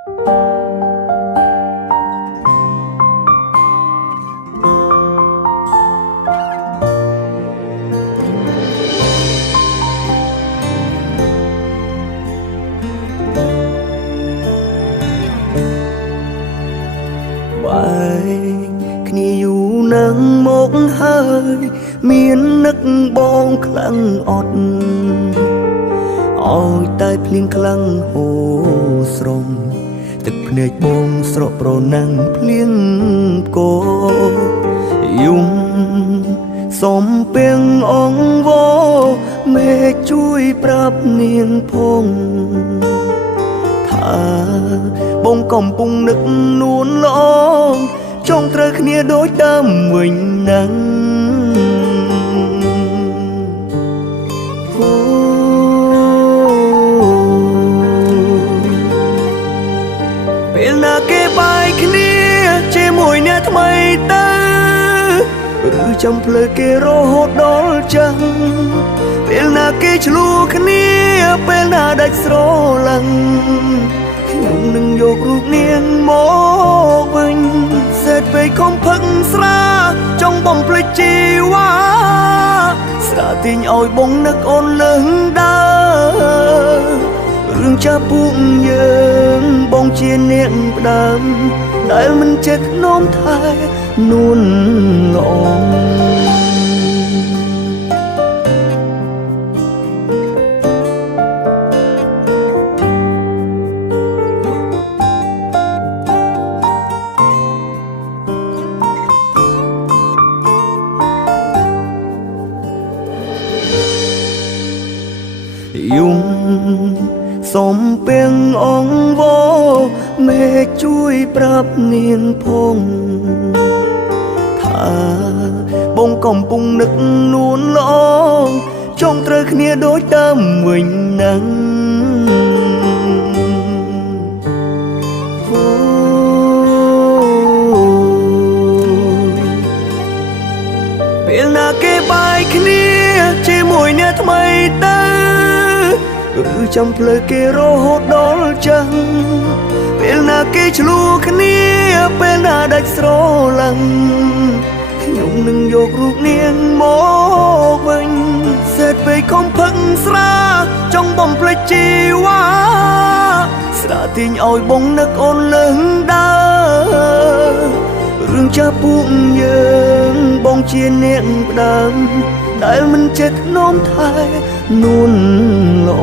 បាយគ្នាយូរណាស់មកហើយមាននឹកបងខ្លាំងអត់ឲ្យតែភ្លៀងខ្លាំងហូរស្រំទឹកភ្នែកបងស្រកប្រណាំងភ្លៀងកោយំសំពេងអងវមេជួយប្រាប់នាងផងថាបងកំពុងនឹកនួនល្អចង់ត្រូវគ្នាដូចដើមវិញណាំងពេលណាគេបាយគ្នាជាមួយអ្នកថ្មីទៅឬចាំភ្លើគេរហូតដល់ចាំងពេលណាគេឆ្លួគ្នាពេលណាដាច់ស្រឡាញ់ខ្ញុំនឹងយករូបនាងមកវិញសេតពេកខំផឹកស្រាចង់បំភ្លេចជីវ៉ាស្រាទាញឲ្យបងនឹកអូនលឹងដើររឿងចាស់ពួកយើងបងជានាងផ្ដាំដែលមិនចេះនោមថែនួនល្អយំសំពេងអងវមេជួយប្រាប់នាងផងថាបងកំពុងនឹកនួនល្អចង់ត្រូវគ្នាដូចដើមវិញណាំងពេលណាគេបាយគ្នាជាមួយអ្នកថ្មីទៅឬចាំភ្លើគេរហូតដល់ចាំងពេលណាគេឆ្លួគ្នាពេលណាដាច់ស្រឡាញ់ខ្ញុំនឹងយករូបនាងមកវិញសេតពេកខំផឹកស្រាចង់បំភ្លេចជីវ៉ាស្រាទាញឲ្យបងនឹកអូនលឹងដើររឿងចាស់ពួកយើងបងជានាងផ្ដាំដែលមិនចេះនោមថែនួនល្អ